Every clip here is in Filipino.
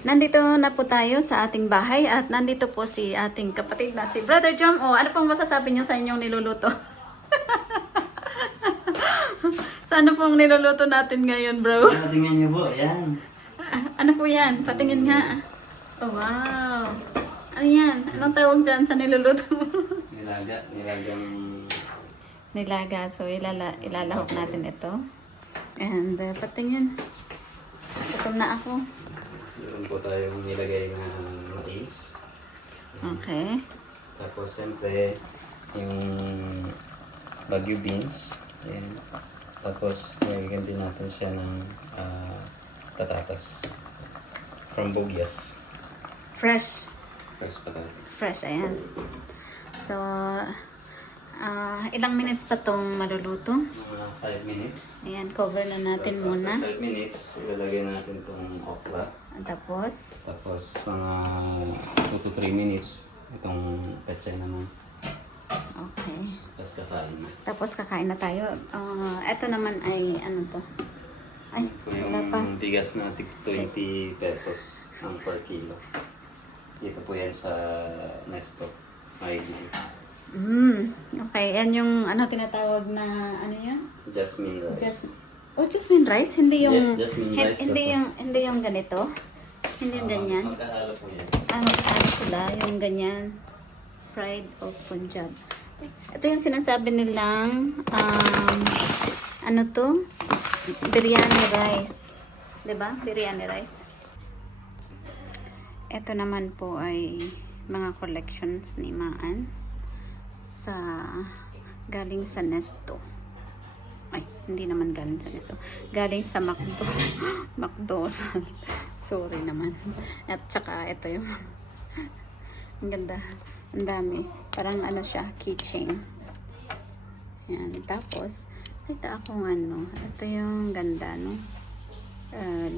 Nandito na po tayo sa ating bahay at nandito po si ating kapatid na si Brother Jom. O, ano pong masasabi niyo sa inyong niluluto? So, ano pong niluluto natin ngayon, bro? Tingnan niyo po, yan. Ano po yan? Patingin nga. Oh, wow. Ano yan? Anong tawag dyan sa niluluto mo? Nilagang... Nilaga. So, ilalahok natin ito. And, patingin. Gutom na ako. Meron po tayong nilagay na mais. Okay. Tapos, siyempre, yung Baguio beans. Ayan. Tapos, nilagyan din natin siya ng patatas. From Bogias. Fresh. First patatas. Fresh, ayan. So, ilang minutes pa tong maluluto? Mga 5 minutes. Ayan, cover na natin Tapos, muna. after 5 minutes, ilalagay natin itong okra. Tapos, Tapos, mga 2 to 3 minutes, itong pechay naman. okay. Tapos, kakain na. Tapos kakain na tayo. Ito naman ay, ano to? Ay, wala pa. Yung bigas na 20 pesos ang per kilo. Dito po yan sa Nesto. Okay, yan yung ano tinatawag na, ano yan? Jasmine rice. Jasmine rice? Hindi yung, Yes, jasmine rice. hindi yung ganito? Hindi yung ganyan? Magkahalo po yan. Mag-add sila, yung ganyan. Pride of Punjab. Ito yung sinasabi nilang, ano to? Biryani rice. Diba? Biryani rice. Ito naman po ay mga collections ni Maan sa galing sa Nesto. Ay, hindi naman galing sa Nesto. Galing sa McDo. McDonald's. Sorry naman. At saka ito yung ang ganda. Ang dami. Parang ano siya, keychain. Yan. Tapos, kita akong ano. Ito yung ganda, no?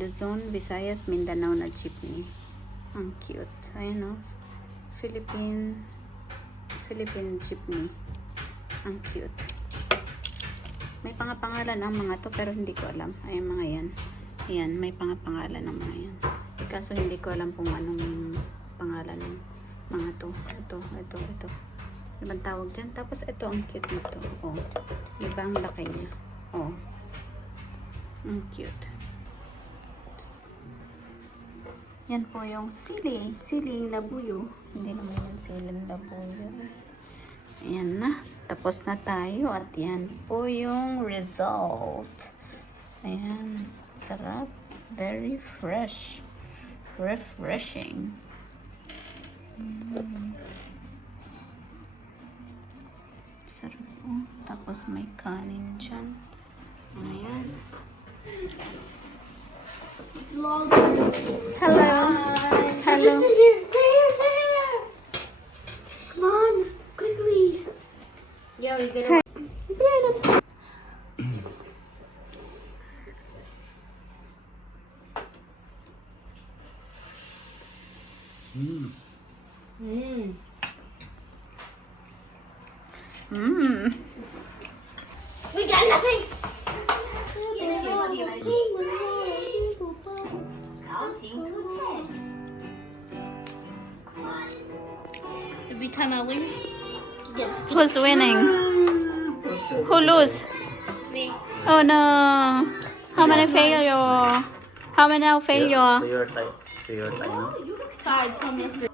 Luzon, Visayas, Mindanao na jeepney. Ang cute. Ayan, no? Philippine jeepney. Ang cute. May pangapangalan ang mga to, pero hindi ko alam. Ayan, mga yan. Ayan, may pangapangalan ang mga yan. Kaso hindi ko alam kung anong pangalan ng mga to. Ito. Ibang tawag dyan. Tapos ito, ang cute nito. Oh. Iba ang laki niya. Oh. Ang cute. Yan po yung siling labuyo. Hindi naman yan siling labuyo. Ayan na. Tapos na tayo. At yan po yung result. Ayan. Sarap. Very fresh. Refreshing. Sarap po. Tapos may kanin dyan. Ayan. Hello. Hello. Sit here. Sit here. Come on, quickly. Yo, you gonna? We got nothing. Every time I win, you get a stick. Who's winning? Who lose? Me. Oh no. How many failure? How many failure? So your time, no? Sorry, tell me after.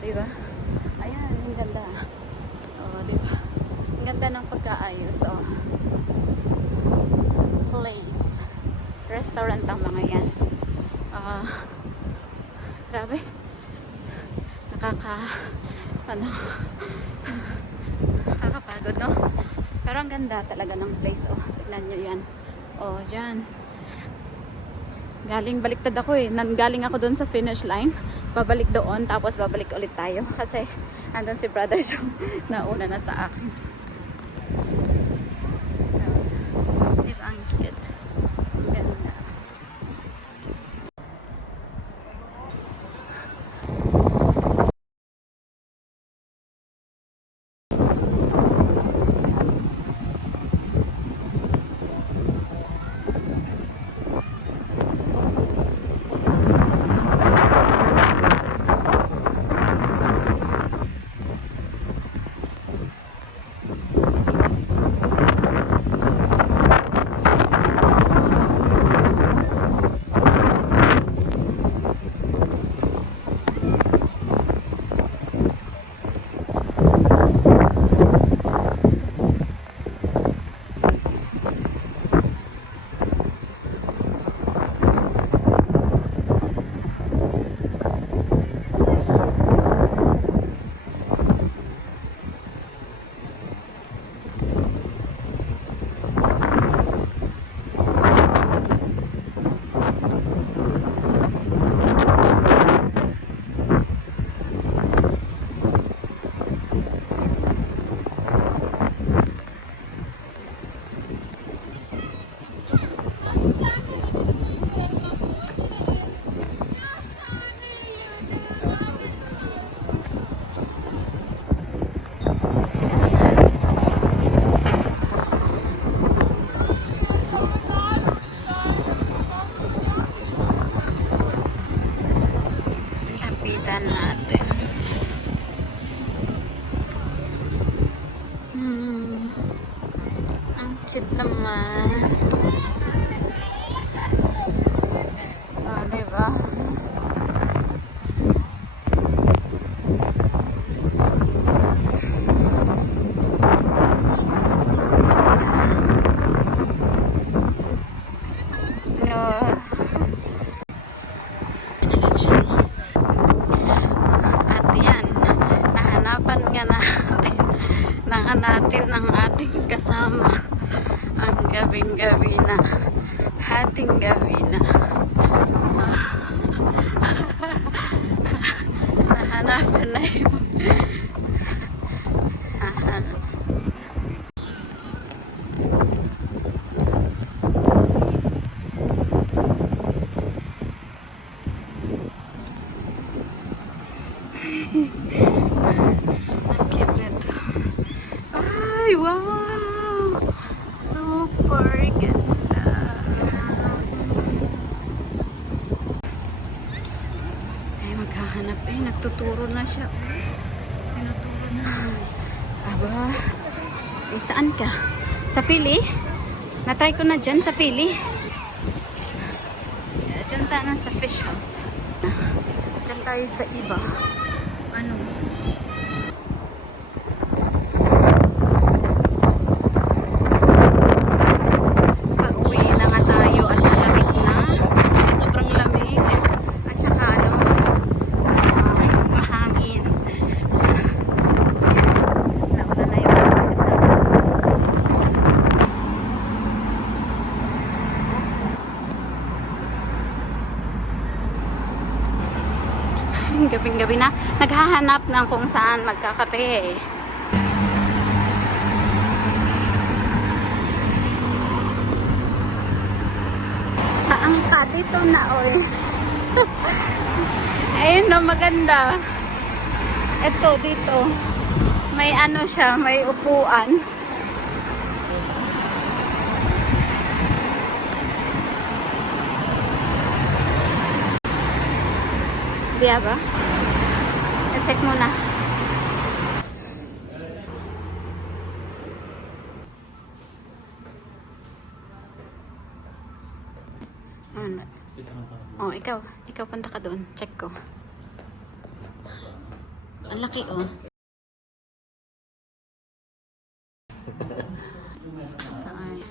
diba? Ayan, ang ganda. Diba? Ang ganda ng pagkaayos. Place. Restaurant ang mga yan. Grabe. Nakakapagod, no? Pero ang ganda talaga ng place. Tignan nyo yan. Dyan. Baliktad ako eh. Galing ako doon sa finish line. Babalik doon, tapos babalik ulit tayo. Kasi, andun si Brother Joe. Nauna na sa akin. Diba ang cute? Ang ganda. Lapitan natin. Ang cute naman. Diba? Natin ang ating kasama ang gabing-gabi na hating gabi na nahanapan na yung wow! Super ganda! Ay, maghahanap. Nagtuturo na siya. Tinuturo na. Aba. Saan ka? Sa Pili? Na-try ko na dyan sa Pili. Dyan sana sa fish house. Dyan tayo sa iba. Ano? Gabing-gabi na. Naghahanap ng kung saan magkakape. Saan ka? Dito na, oy. Ayun na, maganda. Ito, dito. May ano siya, may upuan. Diya ba? I-check muna. Ano? Oh, ikaw punta ka doon. Check ko. Ang laki oh. Ay.